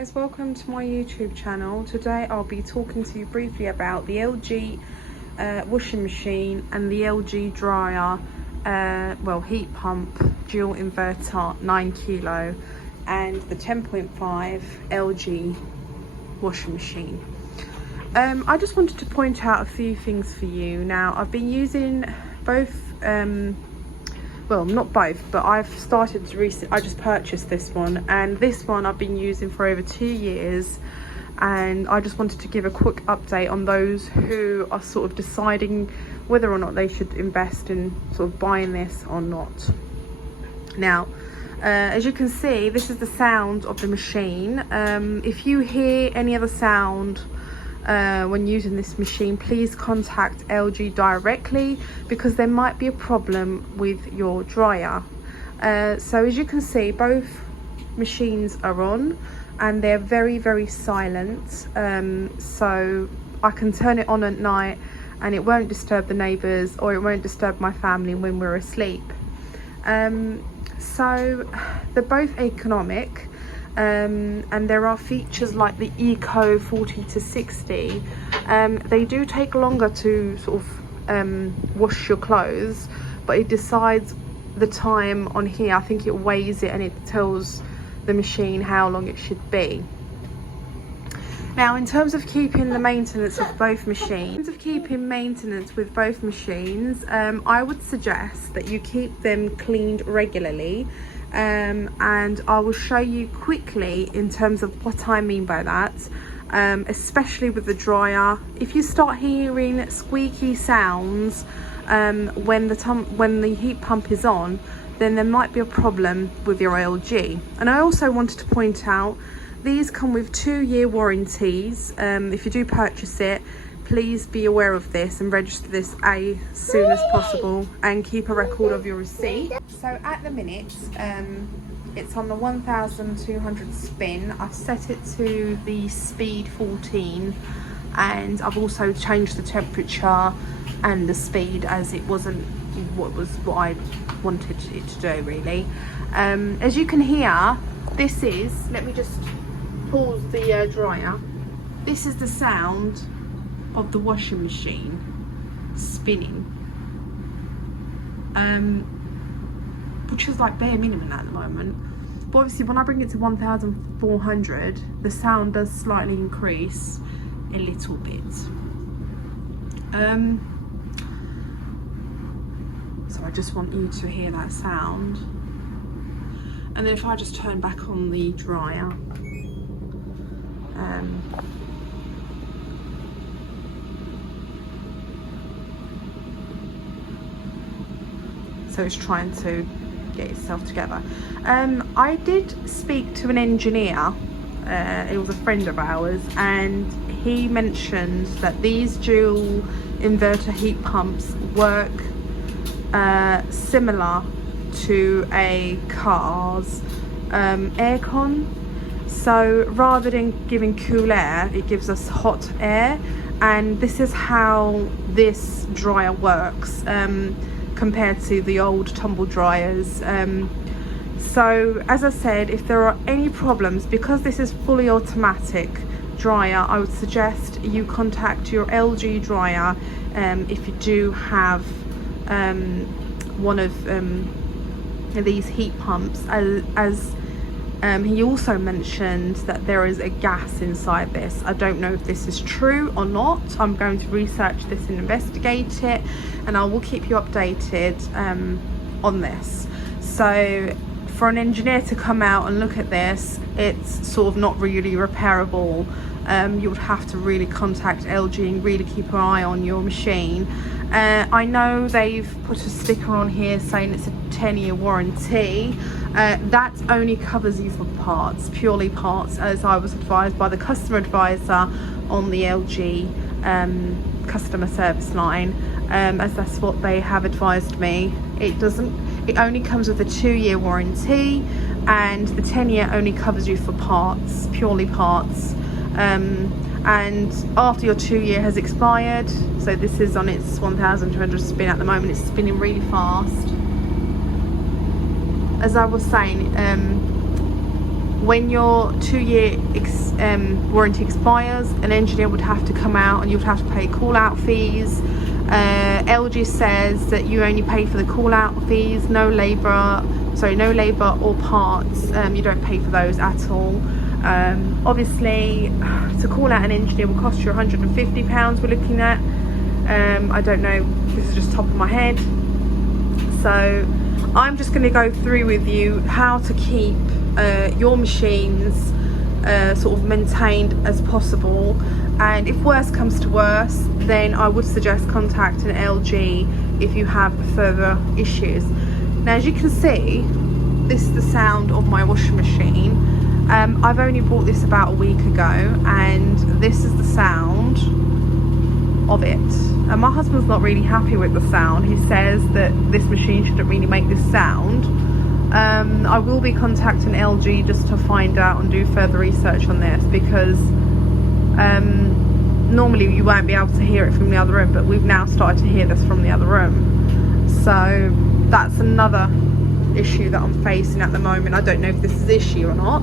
guys, welcome to my YouTube channel. Today I'll be talking to you briefly about the LG washing machine and the LG dryer, heat pump dual inverter 9 kilo and the 10.5 LG washing machine. I just wanted to point out a few things for you. Now, I've been using both well, not both, but I've started to I just purchased this one, and this one I've been using for over 2 years, and I just wanted to give a quick update on those who are sort of deciding whether or not they should invest in sort of buying this or not. Now, as you can see, this is the sound of the machine. If you hear any other sound when using this machine, please contact LG directly, because there might be a problem with your dryer. So as you can see, both machines are on and they're very silent, so I can turn it on at night and it won't disturb the neighbors, or it won't disturb my family when we're asleep. So they're both economic. And there are features like the Eco 40 to 60. They do take longer to sort of wash your clothes, but it decides the time on here. I think it weighs it and it tells the machine how long it should be. Now, in terms of keeping the maintenance of both machines, I would suggest that you keep them cleaned regularly. And I will show you quickly in terms of what I mean by that, especially with the dryer. If you start hearing squeaky sounds when the heat pump is on, then there might be a problem with your LG. And I also wanted to point out, these come with 2-year warranties. If you do purchase it, please be aware of this and register this as soon as possible, and keep a record of your receipt. So at the minute, it's on the 1200 spin. I've set it to the speed 14, and I've also changed the temperature and the speed, as it wasn't what I wanted it to do really. As you can hear, this is, let me just pause the dryer. This is the sound of the washing machine spinning, which is like bare minimum at the moment. But obviously when I bring it to 1400, the sound does slightly increase a little bit. So I just want you to hear that sound. And then if I just turn back on the dryer, so it's trying to get itself together. I did speak to an engineer, it was a friend of ours, and he mentioned that these dual inverter heat pumps work similar to a car's aircon. So rather than giving cool air, it gives us hot air, and this is how this dryer works compared to the old tumble dryers. So as I said, if there are any problems, because this is fully automatic dryer, I would suggest you contact your LG dryer if you do have one of these heat pumps, as he also mentioned that there is a gas inside this. I don't know if this is true or not. I'm going to research this and investigate it, and I will keep you updated on this. So for an engineer to come out and look at this, it's sort of not really repairable. You would have to really contact LG and really keep an eye on your machine. I know they've put a sticker on here saying it's a 10-year warranty. That only covers you for parts, purely parts, as I was advised by the customer advisor on the LG customer service line, as that's what they have advised me. It only comes with a 2-year warranty, and the 10-year only covers you for parts, purely parts. And after your 2-year has expired, so this is on its 1200 spin at the moment, it's spinning really fast. As I was saying, when your 2-year warranty expires, an engineer would have to come out and you would have to pay call out fees. LG says that you only pay for the call out fees, no labour or parts. You don't pay for those at all. Obviously, to call out an engineer will cost you £150 we're looking at. I don't know, this is just top of my head. So I'm just going to go through with you how to keep your machines sort of maintained as possible, and if worse comes to worse, then I would suggest contacting LG if you have further issues. Now, as you can see, this is the sound of my washing machine. I've only bought this about a week ago, and this is the sound of it. And my husband's not really happy with the sound. He says that this machine shouldn't really make this sound. I will be contacting LG just to find out and do further research on this, because normally you won't be able to hear it from the other room, but we've now started to hear this from the other room. So that's another issue that I'm facing at the moment. I don't know if this is an issue or not,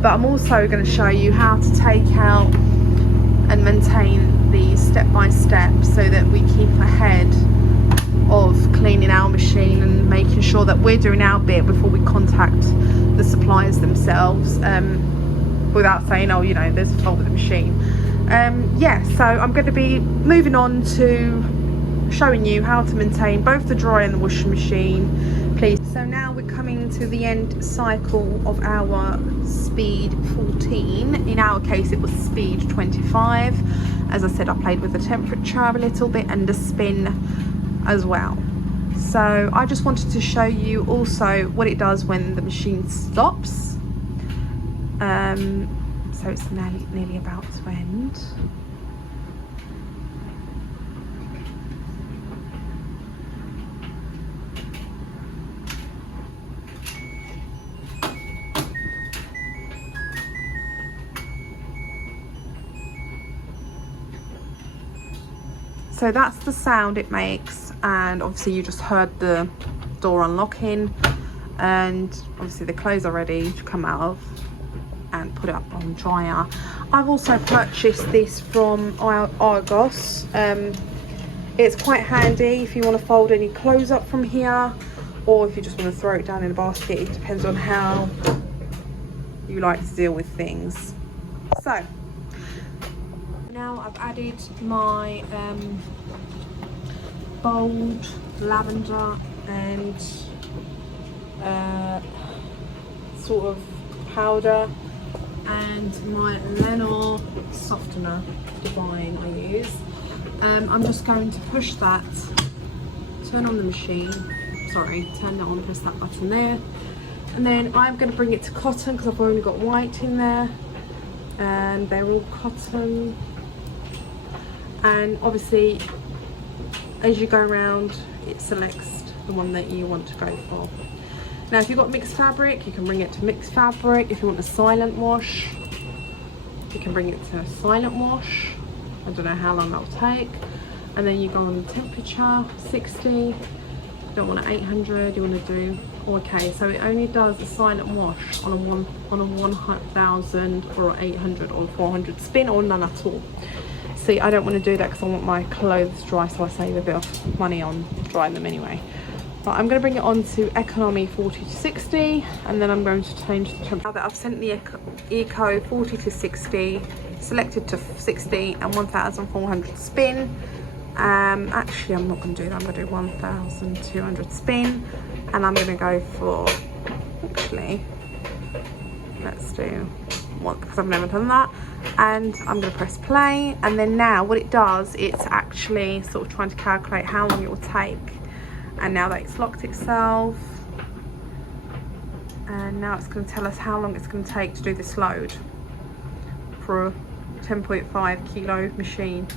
but I'm also going to show you how to take out and maintain these step by step so that we keep ahead of cleaning our machine and making sure that we're doing our bit before we contact the suppliers themselves, without saying, oh, you know, there's a fault with the machine. Yeah, so I'm going to be moving on to showing you how to maintain both the dryer and the washing machine, please. So now we're coming to the end cycle of our speed 14. In our case, it was speed 25. As I said, I played with the temperature a little bit and the spin as well. So I just wanted to show you also what it does when the machine stops. So it's nearly about to end. So that's the sound it makes, and obviously you just heard the door unlocking, and obviously the clothes are ready to come out of and put it up on dryer. I've also purchased this from Argos. It's quite handy if you want to fold any clothes up from here, or if you just want to throw it down in a basket. It depends on how you like to deal with things. So now I've added my bold lavender and sort of powder, and my Lenor softener Divine I use. I'm just going to push that, turn on the machine, turn that on, press that button there, and then I'm going to bring it to cotton because I've only got white in there, and they're all cotton. And obviously, as you go around, it selects the one that you want to go for. Now, if you've got mixed fabric, you can bring it to mixed fabric. If you want a silent wash, you can bring it to silent wash. I don't know how long that'll take. And then you go on the temperature, 60. You don't want an 800, you want to do, okay, so it only does a silent wash on a 1000 or 800 or 400 spin, or none at all. See, I don't want to do that because I want my clothes dry, so I save a bit of money on drying them anyway. But I'm going to bring it on to economy 40 to 60, and then I'm going to change the temperature. Now that I've sent the eco 40 to 60, selected to 60 and 1400 spin. Actually, I'm not going to do that. I'm going to do 1200 spin, and I'm going to go for, actually, let's do one because I've never done that. And I'm going to press play, and then now what it does, it's actually sort of trying to calculate how long it will take. And now that it's locked itself, and now it's going to tell us how long it's going to take to do this load for a 10.5 kilo machine.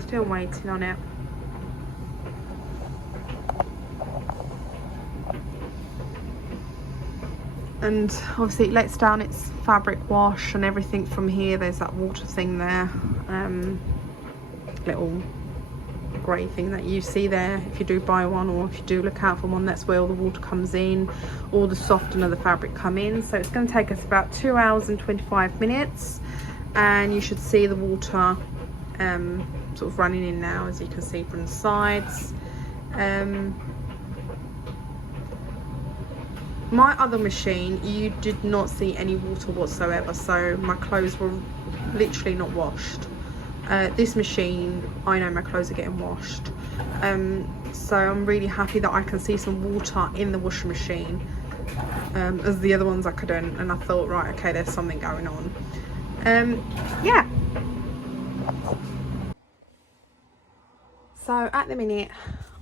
Still waiting on it. And obviously it lets down its fabric wash and everything from here. There's that water thing there, little grey thing that you see there. If you do buy one, or if you do look out for one, that's where all the water comes in, all the softener of the fabric come in. So it's going to take us about 2 hours and 25 minutes, and you should see the water sort of running in now, as you can see from the sides. My other machine, you did not see any water whatsoever, so my clothes were literally not washed. This machine, I know my clothes are getting washed, so I'm really happy that I can see some water in the washing machine, as the other ones I couldn't, and I thought, right, okay, there's something going on. Yeah. So at the minute,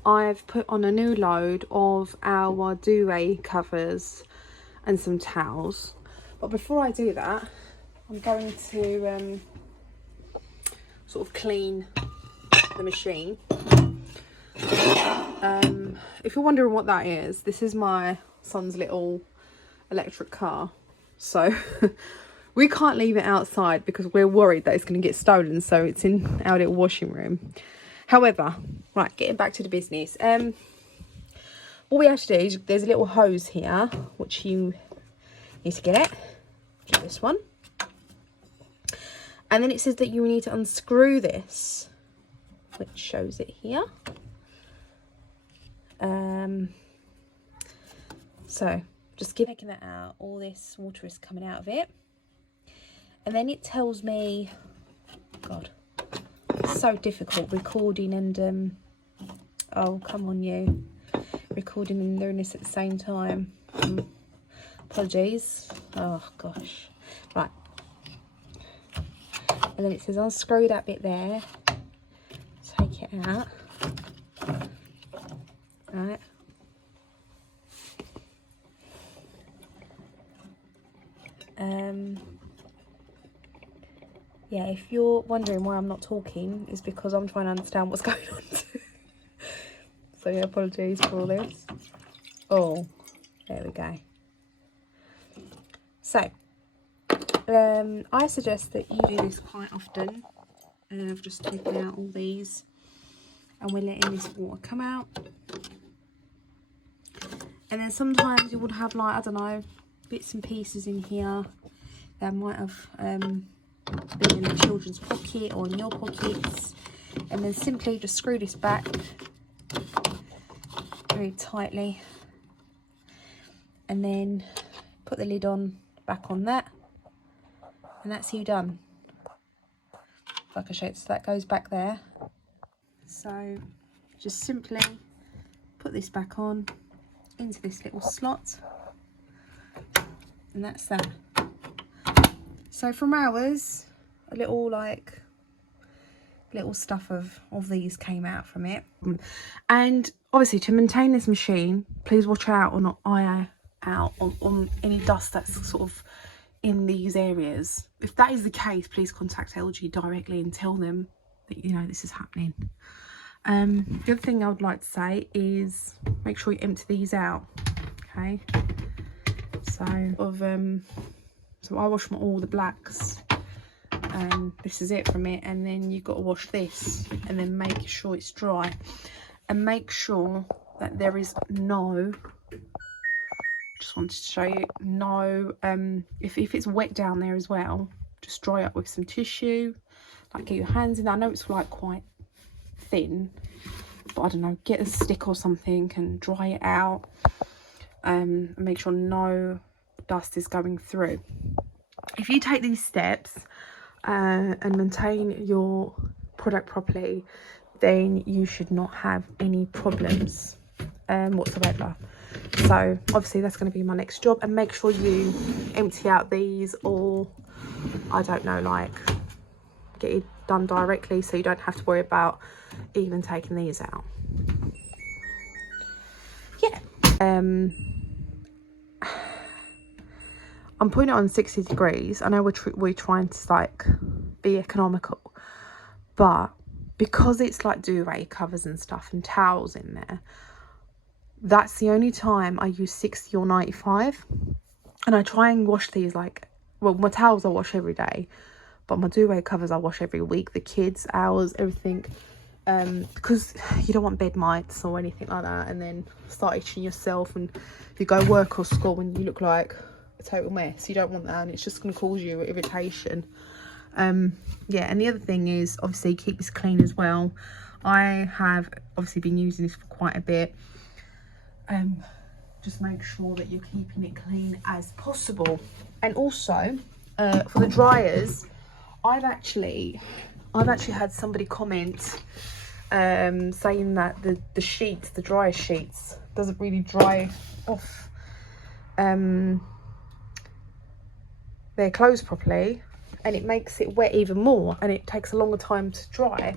I've put on a new load of our duvet covers and some towels, but before I do that, I'm going to sort of clean the machine. If you're wondering what that is, this is my son's little electric car, so we can't leave it outside because we're worried that it's going to get stolen, so it's in our little washing room. However, right, getting back to the business, what we have to do is, there's a little hose here which you need to get this one, and then it says that you need to unscrew this, which shows it here. So just taking that out, all this water is coming out of it, and then it tells me, God, it's so difficult recording and oh, come on, you, recording and doing this at the same time. Apologies. Oh gosh. Right, and then it says unscrew that bit there, take it out. Right, yeah, if you're wondering why I'm not talking, is because I'm trying to understand what's going on too. So yeah, apologies for all this. Oh, there we go. So I suggest that you do this quite often. I've just taken out all these, and we're letting this water come out. And then sometimes you would have, like, I don't know, bits and pieces in here that might have been in a children's pocket or in your pockets, and then simply just screw this back very tightly, and then put the lid on, back on that, and that's you done. Like I showed, so that goes back there. So just simply put this back on into this little slot, and that's that. So from ours, a little, like, little stuff of these came out from it. And obviously, to maintain this machine, please watch out or not eye out on any dust that's sort of in these areas. If that is the case, please contact LG directly and tell them that, you know, this is happening. The other thing I would like to say is make sure you empty these out. Okay, so I wash all the blacks, and this is it from it, and then you've got to wash this and then make sure it's dry, and make sure that there is no, just wanted to show you, no if it's wet down there as well, just dry up with some tissue, like get your hands in there. I know it's like quite thin, but I don't know, get a stick or something and dry it out, and make sure no dust is going through. If you take these steps and maintain your product properly, then you should not have any problems whatsoever. So obviously that's going to be my next job, and make sure you empty out these, or I don't know, like get it done directly so you don't have to worry about even taking these out. Yeah, I'm putting it on 60 degrees. I know we're trying to like be economical, but because it's like duvet covers and stuff and towels in there, that's the only time I use 60 or 95. And I try and wash these, like, well, my towels I wash every day, but my duvet covers I wash every week. The kids, ours, everything. because you don't want bed mites or anything like that, and then start itching yourself and you go work or school and you look like a total mess. You don't want that, and it's just going to cause you irritation. Yeah, and the other thing is obviously keep this clean as well. I have obviously been using this for quite a bit. Just make sure that you're keeping it clean as possible. And also for the dryers, I've actually had somebody comment saying that the sheets, the dryer sheets, doesn't really dry off their clothes properly, and it makes it wet even more, and it takes a longer time to dry,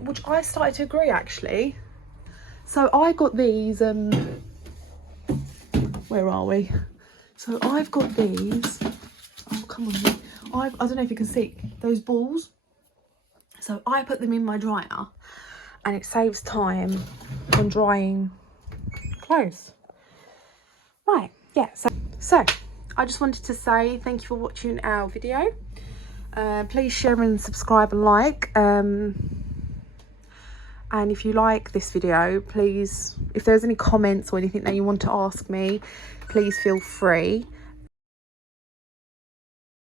which I started to agree actually. So I got these, where are we? So I've got these, oh come on, I don't know if you can see those balls. So I put them in my dryer, and it saves time on drying clothes. Right, yeah, so I just wanted to say thank you for watching our video. Please share and subscribe and like. And if you like this video, please, if there's any comments or anything that you want to ask me, please feel free.